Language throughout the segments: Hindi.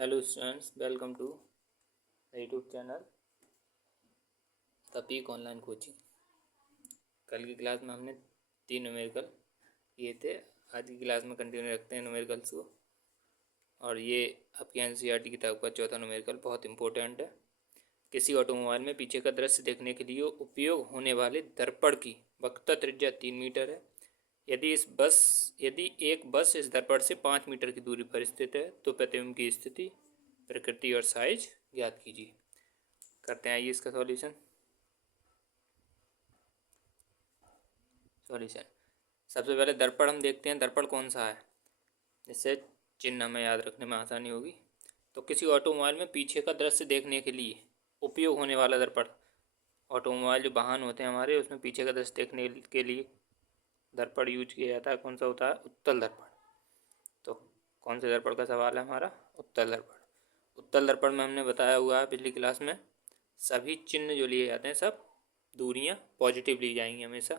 Hello students, welcome to YouTube channel the peak online coaching. कल की क्लास में हमने 3 न्यूमेरिकल किए थे। आज की क्लास में कंटिन्यू रखते हैं न्यूमेरिकल्स को। और ये आपकी एनसीईआरटी किताब का चौथा न्यूमेरिकल बहुत इंपॉर्टेंट है। किसी ऑटोमोबाइल में पीछे का दृश्य देखने के लिए उपयोग होने वाले दर्पण की वक्रता त्रिज्या 3 मीटर है। यदि एक बस इस दर्पण से 5 मीटर की दूरी पर स्थित है तो प्रतिबिंब की स्थिति, प्रकृति और साइज ज्ञात कीजिए। करते हैं आइए इसका सॉल्यूशन। सबसे पहले दर्पण हम देखते हैं, दर्पण कौन सा है, जिससे चिन्ह हमें याद रखने में आसानी होगी। तो किसी ऑटोमोबाइल में पीछे का दृश्य देखने के लिए उपयोग होने वाला दर्पण, ऑटोमोबाइल जो वाहन होते हैं हमारे, उसमें पीछे का दृश्य देखने के लिए दर्पण यूज किया जाता है। कौन सा होता है? उत्तल दर्पण। तो कौन से दर्पण का सवाल है हमारा? उत्तल दर्पण। उत्तल दर्पण में हमने बताया हुआ है पिछली क्लास में, सभी चिन्ह जो लिए जाते हैं सब दूरियां पॉजिटिव ली जाएंगी हमेशा।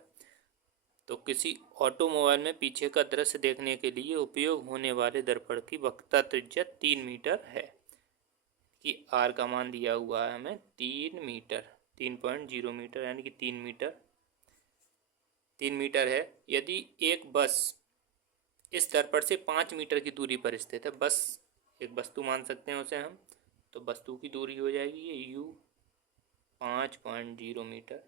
तो किसी ऑटोमोबाइल में पीछे का दृश्य देखने के लिए उपयोग होने वाले दर्पण की वक्रता त्रिज्या 3 मीटर है। कि आर का मान दिया हुआ है हमें 3 मीटर, 3.0 मीटर, यानी कि 3 मीटर है। यदि एक बस इस दर्पण से 5 मीटर की दूरी पर स्थित है, बस एक वस्तु मान सकते हैं उसे हम, तो वस्तु की दूरी हो जाएगी ये यू 5.0 मीटर।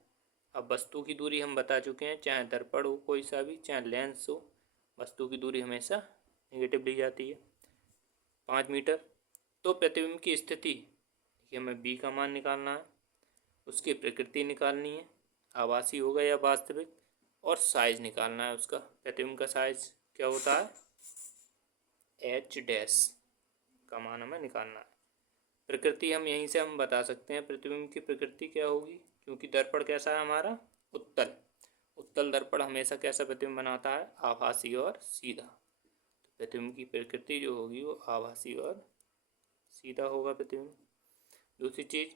अब वस्तु की दूरी हम बता चुके हैं, चाहे दर्पण हो कोई सा भी, चाहे लेंस हो, वस्तु की दूरी हमेशा नेगेटिव ली जाती है 5 मीटर। तो प्रतिबिंब की स्थिति, हमें बी का मान निकालना है, उसकी प्रकृति निकालनी है, आभासी होगा या वास्तविक, और साइज निकालना है उसका। प्रतिबिंब का साइज क्या होता है? एच डैश का मान हमें निकालना है। प्रकृति हम यहीं से हम बता सकते हैं, प्रतिबिंब की प्रकृति क्या होगी, क्योंकि दर्पण कैसा है हमारा? उत्तल। उत्तल दर्पण हमेशा कैसा प्रतिबिंब बनाता है? आभासी और सीधा। तो प्रतिबिंब की प्रकृति जो होगी वो आभासी और सीधा होगा प्रतिबिंब। दूसरी चीज,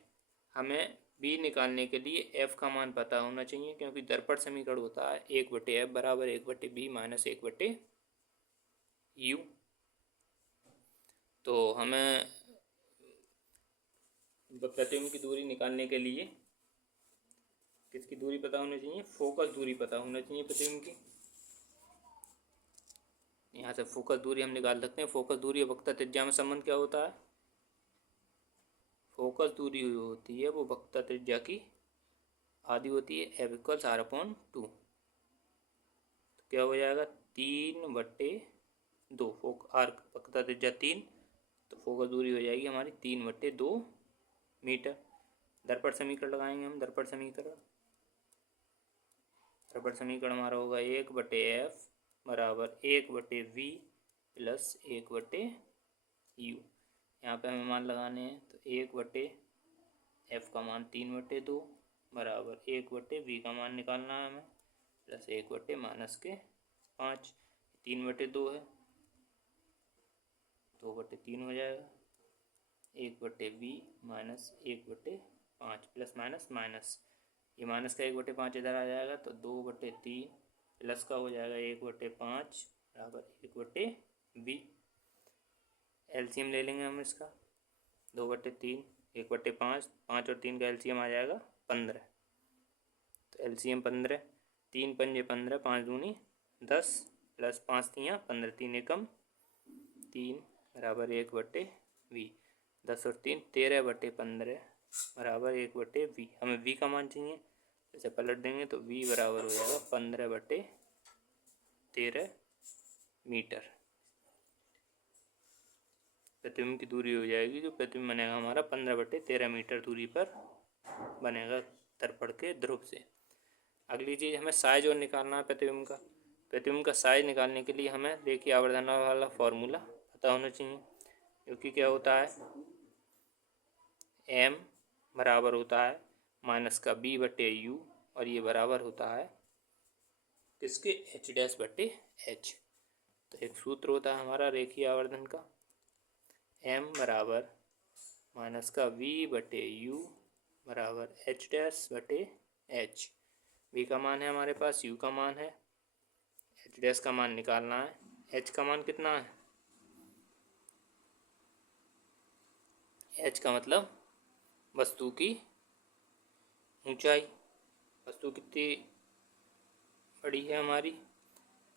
हमें बी निकालने के लिए एफ का मान पता होना चाहिए, क्योंकि दर्पण समीकरण होता है 1/f बराबर 1/b माइनस 1/u। तो हमें प्रतिबिंब की दूरी निकालने के लिए किसकी दूरी पता होनी चाहिए? फोकस दूरी पता होना चाहिए प्रतिबिंब की। यहाँ से फोकस दूरी हम निकाल सकते हैं। फोकस दूरी और वक्रता त्रिज्या में संबंध क्या होता है? फोकस दूरी होती है वो वक्रता त्रिज्या की आधी होती है, F = R/2। तो क्या हो जाएगा? 3/2। आर वक्रता त्रिज्या 3, तो फोकस दूरी हो जाएगी हमारी 3/2 मीटर। दर्पण समीकरण लगाएंगे हम। दर्पण समीकरण हमारा होगा 1/f बराबर 1/v प्लस 1/u। यहाँ पे हमें मान लगाने हैं, तो 1/f का मान 3/2 बराबर 1/v का मान निकालना है हमें, प्लस 1/-5। 3/2 है, 2/3 हो जाएगा। 1/v minus 1/5 plus minus minus, ये माइनस का 1/5 इधर आ जाएगा, तो 2/3 प्लस का हो जाएगा 1/5 बराबर 1/v। एलसीएम ले लेंगे हम इसका। 2/3, 1/5, 5 और 3 का एलसीएम आ जाएगा 15। तो एलसीएम 15, 3 पंजे 15, 5 दूनी 10 प्लस 5 तियाँ 15, 3 एकम 3 बराबर 1/v। 10 और 3 13/15 बराबर 1/v। हमें v का मान चाहिए, जैसे पलट देंगे तो v बराबर हो जाएगा 15/13 मीटर। प्रतिबिंब की दूरी हो जाएगी, जो प्रतिबिंब बनेगा हमारा 15/13 मीटर दूरी पर बनेगा दर्पण के ध्रुव से। अगली चीज़, हमें साइज और निकालना है प्रतिबिंब का। प्रतिबिंब का साइज निकालने के लिए हमें रेखीय आवर्धन वाला फॉर्मूला पता होना चाहिए, क्योंकि क्या होता है? m बराबर होता है माइनस का b/u, और ये बराबर होता है किसके? h'/h। तो एक सूत्र होता है हमारा रेखीय आवर्धन का, m बराबर माइनस का v/u बराबर h'/h। v का मान है हमारे पास, u का मान है, h' का मान निकालना है। h का मान कितना है? एच का मतलब वस्तु की ऊंचाई। वस्तु कितनी बड़ी है हमारी,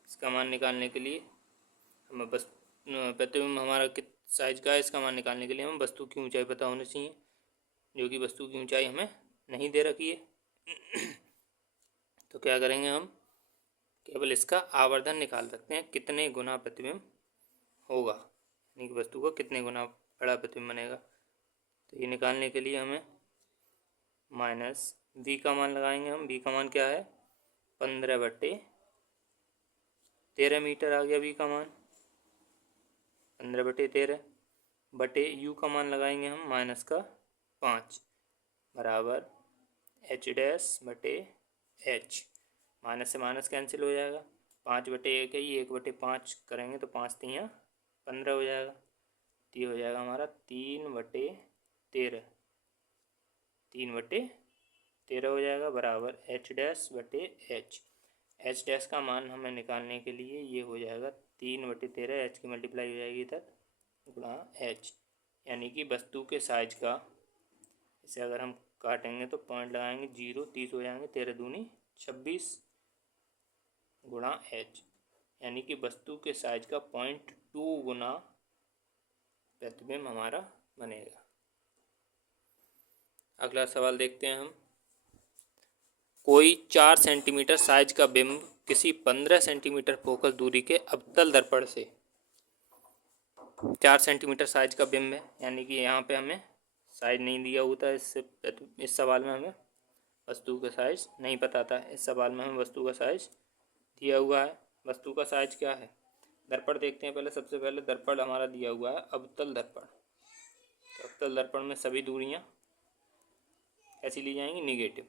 इसका मान निकालने के लिए हमें बस प्रतिबिंब हमारा किस साइज का है, इसका मान निकालने के लिए हमें वस्तु की ऊंचाई पता होनी चाहिए, जो कि वस्तु की ऊंचाई हमें नहीं दे रखी है। तो क्या करेंगे, हम केवल इसका आवर्धन निकाल सकते हैं, कितने गुना प्रतिबिंब होगा, यानी कि वस्तु का कितने गुना बड़ा प्रतिबिंब बनेगा। तो ये निकालने के लिए हमें माइनस v का मान लगाएंगे। हम v का मान क्या है, 15/13 मीटर आ गया v का मान, 15/13 बटे u का मान लगाएंगे हम माइनस का 5 बराबर h'/h। माइनस से माइनस कैंसिल हो जाएगा, 5/1 है, 1/5 करेंगे तो 5 3 15 हो जाएगा। तो ये हो जाएगा हमारा 3/13, 3/13 हो जाएगा बराबर h'/h। h' का मान हमें निकालने के लिए ये हो जाएगा 3/13, h की मल्टीप्लाई हो जाएगी इधर गुणा h, यानी कि वस्तु के साइज का, इसे अगर हम काटेंगे तो पॉइंट लगाएंगे 0, 30 हो जाएंगे, 13 दूनी 26 गुणा h, यानी कि वस्तु के साइज का 0.2 गुना प्रतिबिंब हमारा बनेगा। अगला सवाल देखते हैं हम। कोई 4 सेंटीमीटर साइज का बिंब किसी 15 सेंटीमीटर फोकल दूरी के अवतल दर्पण से, 4 सेंटीमीटर साइज का बिंब है, यानी कि यहाँ पे हमें साइज नहीं दिया होता है, इस सवाल में हमें वस्तु का साइज नहीं पता था, इस सवाल में हमें वस्तु का साइज दिया हुआ है। वस्तु का साइज क्या है, दर्पण देखते हैं पहले। सबसे पहले दर्पण हमारा दिया हुआ है अवतल दर्पण। तो अवतल दर्पण में सभी दूरियां कैसी ली जाएंगी, निगेटिव।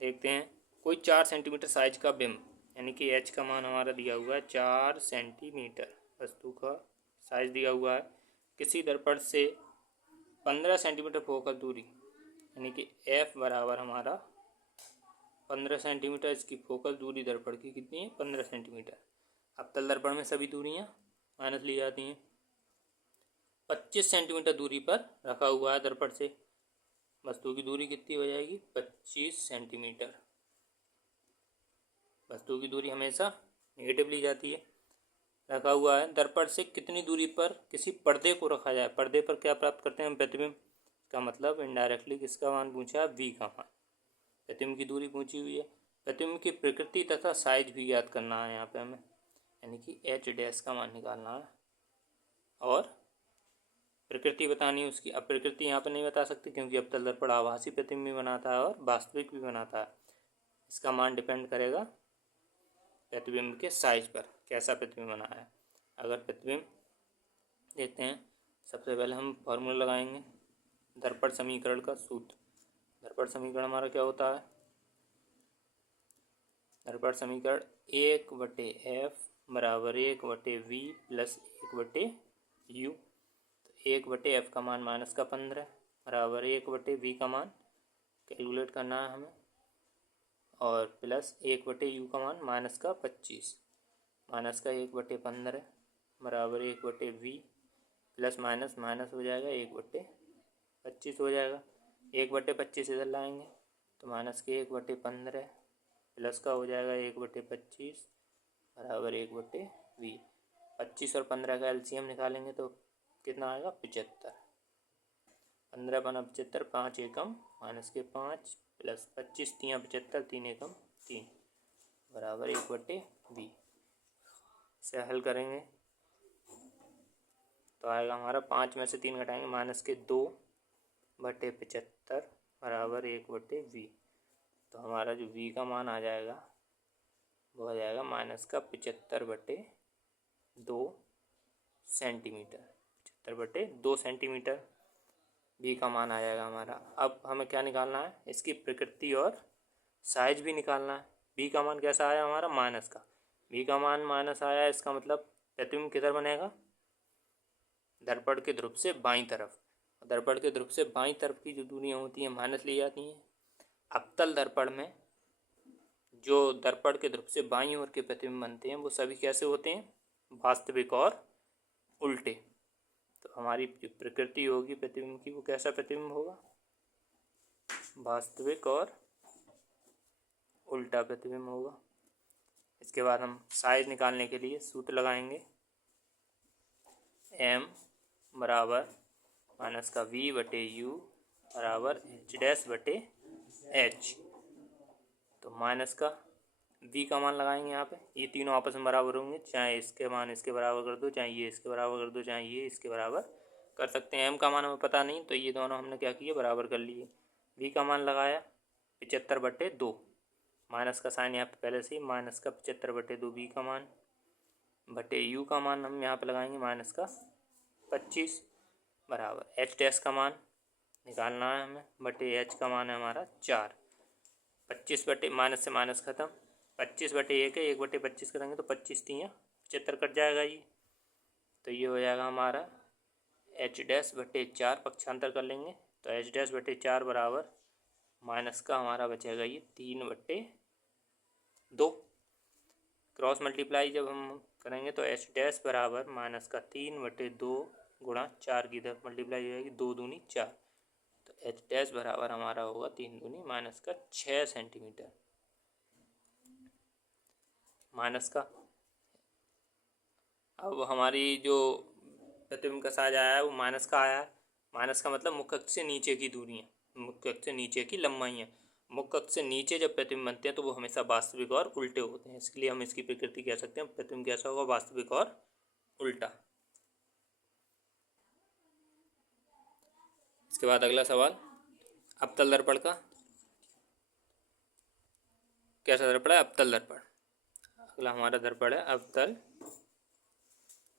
देखते हैं, कोई 4 सेंटीमीटर साइज का बिंब, यानी कि h का मान हमारा दिया हुआ है 4 सेंटीमीटर, वस्तु का साइज दिया हुआ है, किसी दर्पण से 15 सेंटीमीटर फोकल दूरी, यानी कि f बराबर हमारा 15 सेंटीमीटर, इसकी फोकल दूरी दर्पण की कितनी है, 15 सेंटीमीटर। अवतल दर्पण में सभी दूरियां माइनस ली जाती हैं। 25 सेंटीमीटर दूरी पर रखा हुआ है दर्पण से, वस्तु की दूरी कितनी हो जाएगी, 25 सेंटीमीटर। वस्तु की दूरी हमेशा नेगेटिव ली जाती है। रखा हुआ है दर्पण से कितनी दूरी पर किसी पर्दे को रखा जाए, पर्दे पर क्या प्राप्त करते हैं हम, प्रतिबिंब। का मतलब इनडायरेक्टली किसका मान पूछा है, v का मान, प्रतिबिंब की दूरी पूछी हुई है। प्रतिबिंब की प्रकृति तथा साइज भी याद करना है यहाँ पे हमें, यानी कि h' का मान निकालना है और प्रकृति बतानी है उसकी। अब प्रकृति यहाँ पर नहीं बता सकती क्योंकि अवतल दर्पण आभासी प्रतिबिंब भी बनाता है और वास्तविक भी बनाता है। इसका मान डिपेंड करेगा प्रतिबिंब के साइज पर, कैसा प्रतिबिंब बना है। अगर प्रतिबिंब देखते हैं, सबसे पहले हम फॉर्मूला लगाएंगे दर्पण समीकरण का सूत्र। दर्पण समीकरण हमारा क्या होता है, दर्पण समीकरण 1/f बराबर 1/v प्लस 1/u। 1/f का मान माइनस का 15 बराबर 1/v का मान कैलकुलेट करना है हमें, और प्लस 1/u का मान माइनस का 25, माइनस का 1/15 बराबर 1/v प्लस माइनस माइनस हो जाएगा 1/25 हो जाएगा। 1/25 इधर लाएंगे तो माइनस के 1/15 प्लस का हो जाएगा 1/25 बराबर 1/v। 25 और 15 का एलसीएम निकालेंगे तो कितना आएगा, 75। 15 बना 75, 5 एकम माइनस के 5 प्लस 25 3 75, 3 एकम 3 बराबर 1/v। इसे हल करेंगे तो आएगा हमारा 5 में से 3 घटाएंगे माइनस के 2/75 बराबर 1/v। तो हमारा जो v का मान आ जाएगा वो आ जाएगा माइनस का 75/2 सेंटीमीटर, 75/2 सेंटीमीटर v का मान आ जाएगा हमारा। अब हमें क्या निकालना है, इसकी प्रकृति और साइज भी निकालना है। v का मान कैसा आया हमारा, माइनस का, v का मान माइनस आया, इसका मतलब प्रतिबिंब किधर बनेगा, दर्पण के ध्रुव से बाईं तरफ। दर्पण के ध्रुव से बाईं तरफ की जो दूरियां होती हैं माइनस ली जाती हैं। अवतल दर्पण में जो दर्पण के ध्रुव से बाईं ओर के प्रतिबिंब बनते हैं वो सभी कैसे होते हैं, वास्तविक और उल्टे। तो हमारी जो प्रकृति होगी प्रतिबिंब की वो कैसा प्रतिबिंब होगा, वास्तविक और उल्टा प्रतिबिंब होगा। इसके बाद हम साइज निकालने के लिए सूत्र लगाएंगे, m बराबर माइनस का v बटे u बराबर h डैश बटे h। तो माइनस का v का मान लगाएंगे यहाँ पे, ये तीनों आपस में बराबर होंगे, चाहे इसके मान इसके बराबर कर दो, चाहे ये इसके बराबर कर दो, चाहे ये इसके बराबर कर सकते हैं। m का मान हमें पता नहीं तो ये दोनों हमने क्या किए, बराबर कर लिए। v का मान लगाया 75 बटे 2, माइनस का साइन यहाँ पे पहले से ही, माइनस का 75 बटे 2 v का मान बटे u का मान हम यहाँ पे लगाएंगे माइनस का 25 बराबर h डैश का मान निकालना है हमें बटे h का मान है हमारा 4। 25 बटे माइनस से माइनस खत्म, 25 बटे 1 है, 1 बटे 25 करेंगे तो 25 3 75 कट जाएगा ये, तो ये हो जाएगा हमारा h डैश बटे 4, पक्षांतर कर लेंगे तो h डैश बटे 4 बराबर माइनस का हमारा बचेगा ये 3 बटे 2। क्रॉस मल्टीप्लाई जब हम करेंगे तो h डैश बराबर माइनस का 3 बटे 2 गुणा 4 की तरफ मल्टीप्लाई हो जाएगी, 2 दूनी 4, तो h डैश बराबर हमारा होगा 3 दूनी माइनस का 6 सेंटीमीटर। माइनस का अब हमारी जो प्रतिबिंब का साइज आया है वो माइनस का आया है। माइनस का मतलब मुख्य अक्ष से नीचे की दूरी है, मुख्य अक्ष से नीचे की लंबाई है। मुख्य अक्ष से नीचे जब प्रतिबिंब बनते हैं तो वो हमेशा वास्तविक और उल्टे होते हैं, इसलिए हम इसकी प्रकृति कह सकते हैं प्रतिबिंब कैसा होगा, वास्तविक और उल्टा। इसके बाद अगला सवाल, अवतल दर्पण का कैसा दर्पण है, अवतल दर्पण। अगला हमारा दर्पण है अवतल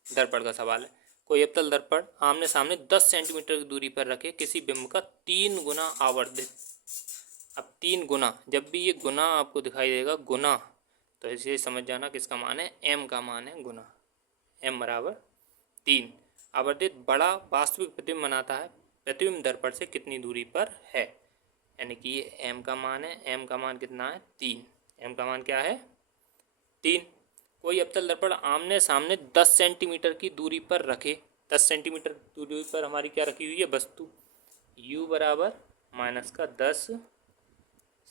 दर्पण का सवाल है। कोई अवतल दर्पण आमने सामने 10 सेंटीमीटर की दूरी पर रखे किसी बिंब का 3 गुना आवर्धित। अब 3 गुना, जब भी ये गुना आपको दिखाई देगा गुना, तो इसे समझ जाना किसका मान है, m का मान है गुना, m बराबर 3 आवर्धित बड़ा वास्तविक प्रतिबिंब बनाता है, प्रतिबिंब दर्पण से कितनी दूरी पर है। यानी कि ये m का मान है, m का मान कितना है 3, m का मान क्या है 3। कोई अवतल दर्पण आमने सामने 10 सेंटीमीटर की दूरी पर रखे, 10 सेंटीमीटर दूरी पर हमारी क्या रखी हुई है वस्तु, u बराबर माइनस का 10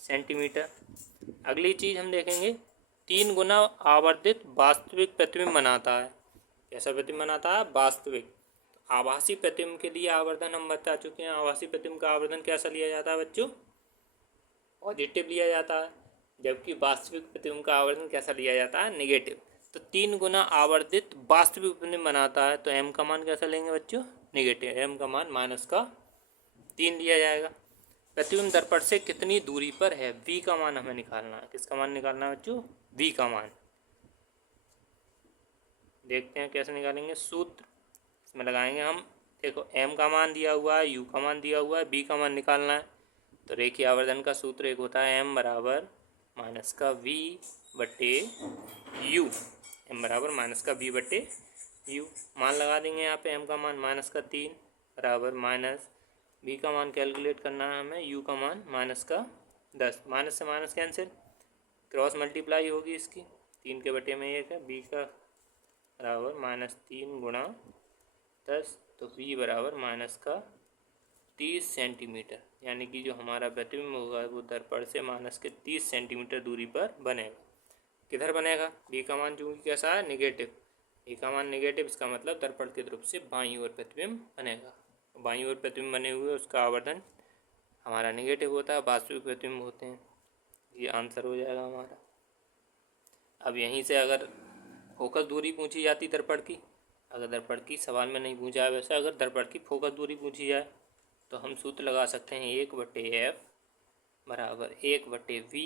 सेंटीमीटर। अगली चीज़ हम देखेंगे, 3 गुना आवर्धित वास्तविक प्रतिबिंब बनाता है। कैसा प्रतिबिंब बनाता है, वास्तविक। आभासी प्रतिबिंब के लिए आवर्धन हम बता चुके हैं, आभासी प्रतिबिंब का आवर्धन कैसा लिया जाता है बच्चों, पॉजिटिव लिया जाता है, जबकि वास्तविक प्रतिबिंब का आवर्धन कैसा लिया जाता है, नेगेटिव। तो 3 गुना आवर्धित वास्तविक प्रतिबिंब बनाता है तो m का मान कैसा लेंगे बच्चों, नेगेटिव, m का मान माइनस का 3 लिया जाएगा। प्रतिबिंब दर्पण से कितनी दूरी पर है, v का मान हमें निकालना है। किसका मान निकालना है बच्चों, v का मान। देखते हैं कैसे निकालेंगे, सूत्र इसमें लगाएंगे हम। देखो m का मान दिया हुआ है, u का मान दिया हुआ है, v का मान निकालना है। तो रेखीय आवर्धन का सूत्र एक होता है m बराबर माइनस का v बटे u, m बराबर माइनस का v बटे u। मान लगा देंगे यहाँ पे, m का मान माइनस का 3 बराबर माइनस v का मान कैलकुलेट करना है हमें, u का मान माइनस का 10, माइनस से माइनस कैंसिल, क्रॉस मल्टीप्लाई होगी इसकी, 3 के बटे में 1 है, v का बराबर माइनस 3 गुणा 10, तो v बराबर माइनस का 30 सेंटीमीटर। यानी कि जो हमारा प्रतिबिंब होगा वो दर्पण से माइनस के 30 सेंटीमीटर दूरी पर बनेगा। किधर बनेगा, v का मान चूँकि कैसा है नेगेटिव, v का मान नेगेटिव, इसका मतलब दर्पण के ध्रुव से बाईं ओर प्रतिबिंब बनेगा। बाईं ओर प्रतिबिंब बने हुए उसका आवर्धन हमारा नेगेटिव होता है, वास्तविक प्रतिबिंब होते हैं। ये आंसर हो जाएगा हमारा। अब यहीं से अगर फोकस दूरी पूछी जाती दर्पण की, अगर दर्पण की सवाल में नहीं पूछा है वैसे, अगर दर्पण की फोकस दूरी पूछी जाए तो हम सूत्र लगा सकते हैं 1/f बराबर 1/v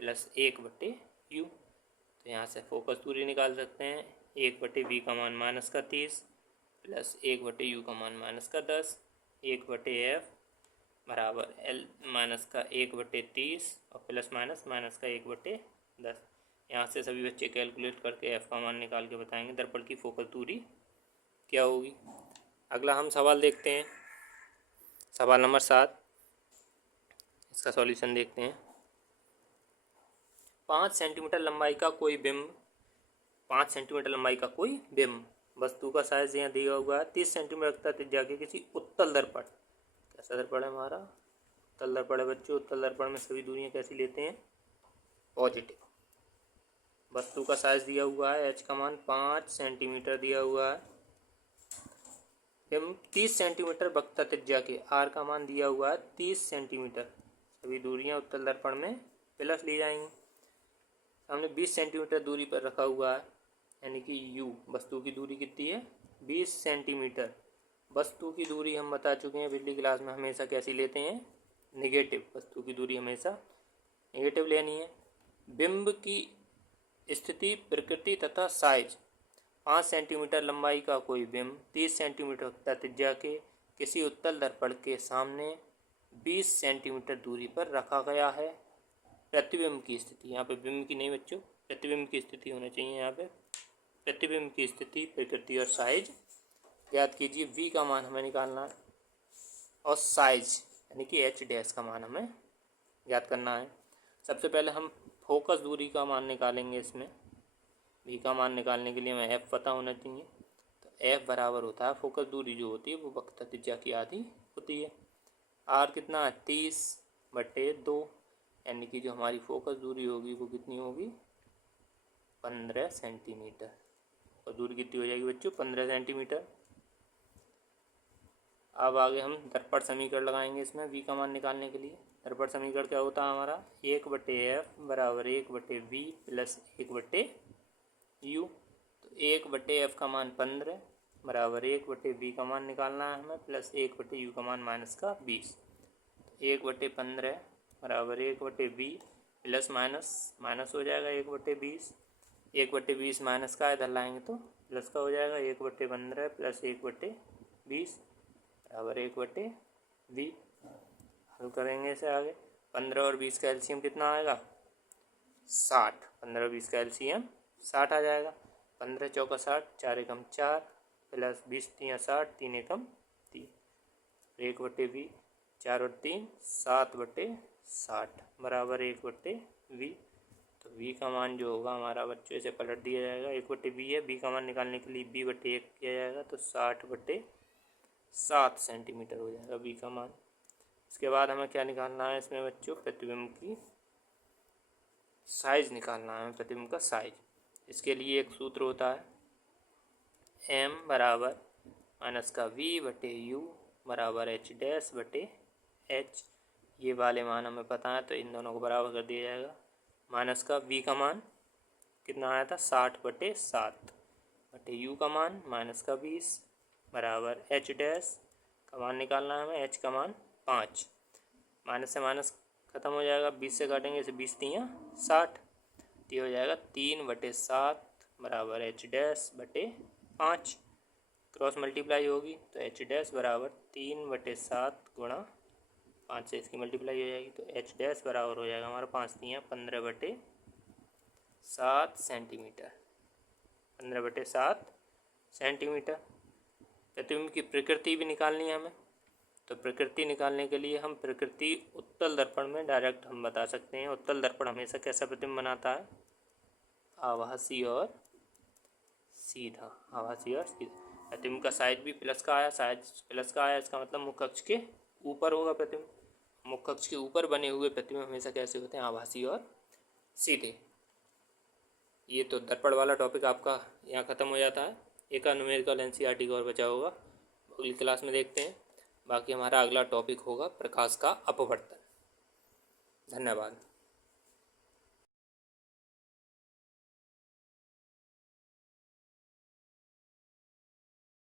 प्लस 1/u। तो यहाँ से फोकस दूरी निकाल सकते हैं, 1/v का मान माइनस का 30 प्लस 1/u का मान माइनस का 10, 1/f बराबर l माइनस का 1/30 और प्लस माइनस माइनस का 1/10। यहाँ से सभी बच्चे कैलकुलेट करके f का मान निकाल के बताएंगे दर्पण की फोकस दूरी क्या होगी। अगला हम सवाल देखते हैं, सवाल नंबर 7, इसका सॉल्यूशन देखते हैं। 5 सेंटीमीटर लंबाई का कोई बिंब, 5 सेंटीमीटर लंबाई का कोई बिंब वस्तु का साइज यहाँ दिया हुआ है 30 सेंटीमीटर रखता त्रिज्या के किसी उत्तल दर्पण, कैसा दर्पण है हमारा, उत्तल दर्पण है बच्चों। उत्तल दर्पण में सभी दूरियां कैसी लेते हैं, पॉजिटिव। वस्तु का साइज दिया हुआ है, h का मान 5 सेंटीमीटर दिया हुआ है। 30 सेंटीमीटर वक्रता त्रिज्या के, r का मान दिया हुआ है 30 सेंटीमीटर। सभी दूरियां उत्तल दर्पण में प्लस ली जाएंगी। हमने 20 सेंटीमीटर दूरी पर रखा हुआ है, यानी कि u, वस्तु की दूरी कितनी है 20 सेंटीमीटर। वस्तु की दूरी हम बता चुके हैं पिछली क्लास में, हमेशा कैसी लेते हैं, नेगेटिव। वस्तु की दूरी हमेशा नेगेटिव लेनी है। बिंब की स्थिति, प्रकृति तथा साइज। 5 सेंटीमीटर लंबाई का कोई बिंब 30 सेंटीमीटर त्रिज्या के किसी उत्तल दर्पण के सामने 20 सेंटीमीटर दूरी पर रखा गया है। प्रतिबिंब की स्थिति, यहाँ पे बिंब की नहीं बच्चों, प्रतिबिंब की स्थिति होना चाहिए यहाँ पे। प्रतिबिंब की स्थिति, प्रकृति और साइज ज्ञात कीजिए। v का मान हमें निकालना है और साइज यानी कि h डैश का मान हमें ज्ञात करना है। सबसे पहले हम फोकस दूरी का मान निकालेंगे। इसमें v का मान निकालने के लिए हमें f पता होना चाहिए। तो f बराबर होता है, फोकस दूरी जो होती है वो वक्रता त्रिज्या की आधी होती है। r कितना है 30/2, यानी कि जो हमारी फोकस दूरी होगी वो कितनी होगी 15 सेंटीमीटर। और दूरी कितनी हो जाएगी बच्चों 15 सेंटीमीटर। अब आगे हम दर्पण समीकरण लगाएंगे इसमें v का मान निकालने के लिए। दर्पण समीकरण क्या होता है हमारा, 1/f बराबर 1/v प्लस 1/u। तो 1/f का मान 15 बराबर 1/v का मान निकालना है हमें, प्लस 1/u का मान माइनस का 20। तो 1/15 बराबर 1/v प्लस माइनस हो जाएगा 1/20। 1/20 माइनस का इधर लाएंगे तो प्लस का हो जाएगा, 1/15 प्लस 1/20 बराबर 1/v। हल करेंगे इसे आगे। 15 और 20 का एलसीएम कितना आएगा 60। 15 और 20 का एलसीएम 60 आ जाएगा। 15 चौका 60, 4 एकम 4 प्लस 20 तियाँ 60, 3 एकम 3, 1/v, 4 और 3 7/60 बराबर 1/v। तो v का मान जो होगा हमारा बच्चों इसे पलट दिया जाएगा, 1/v है, v का मान निकालने के लिए b/1 किया जाएगा तो 60/7 सेंटीमीटर हो जाएगा v का मान। इसके बाद हमें क्या निकालना है इसमें बच्चों, प्रतिबिंब की साइज निकालना है, प्रतिबिंब का साइज। इसके लिए एक सूत्र होता है m बराबर माइनस का v/u बराबर h डैश बटे h। ये वाले मान हमें पता है तो इन दोनों को बराबर कर दिया जाएगा। माइनस का v का मान कितना आया था 60/7 बटे u का मान माइनस का 20 बराबर h डैश का मान निकालना है हमें, h का मान 5। माइनस से माइनस खत्म हो जाएगा, 20 से काटेंगे इसे 20 तियाँ 60, तो ये हो जाएगा 3/7 बराबर h डैश बटे 5। क्रॉस मल्टीप्लाई होगी तो h डैश बराबर 3/7 गुणा 5 से इसकी मल्टीप्लाई हो जाएगी तो h डैश बराबर हो जाएगा हमारा 5 तियाँ 15/7 सेंटीमीटर। 15/7 सेंटीमीटर। प्रतिबिंब की प्रकृति भी निकालनी है हमें। तो प्रकृति निकालने के लिए हम प्रकृति उत्तल दर्पण में डायरेक्ट हम बता सकते हैं। उत्तल दर्पण हमेशा कैसा प्रतिबिंब बनाता है, आभासी और सीधा। आभासी और सीधा। प्रतिबिंब का साइज भी प्लस का आया, साइज प्लस का आया, इसका मतलब मुख्य अक्ष के ऊपर होगा प्रतिबिंब। मुख्य अक्ष के ऊपर बने हुए प्रतिबिंब हमेशा कैसे होते हैं, आभासी और सीधे। ये तो दर्पण वाला टॉपिक आपका यहाँ ख़त्म हो जाता है। एक न्यूमेरिकल एनसीईआरटी का और बचा होगा, अगली क्लास में देखते हैं। बाकी हमारा अगला टॉपिक होगा प्रकाश का अपवर्तन। धन्यवाद।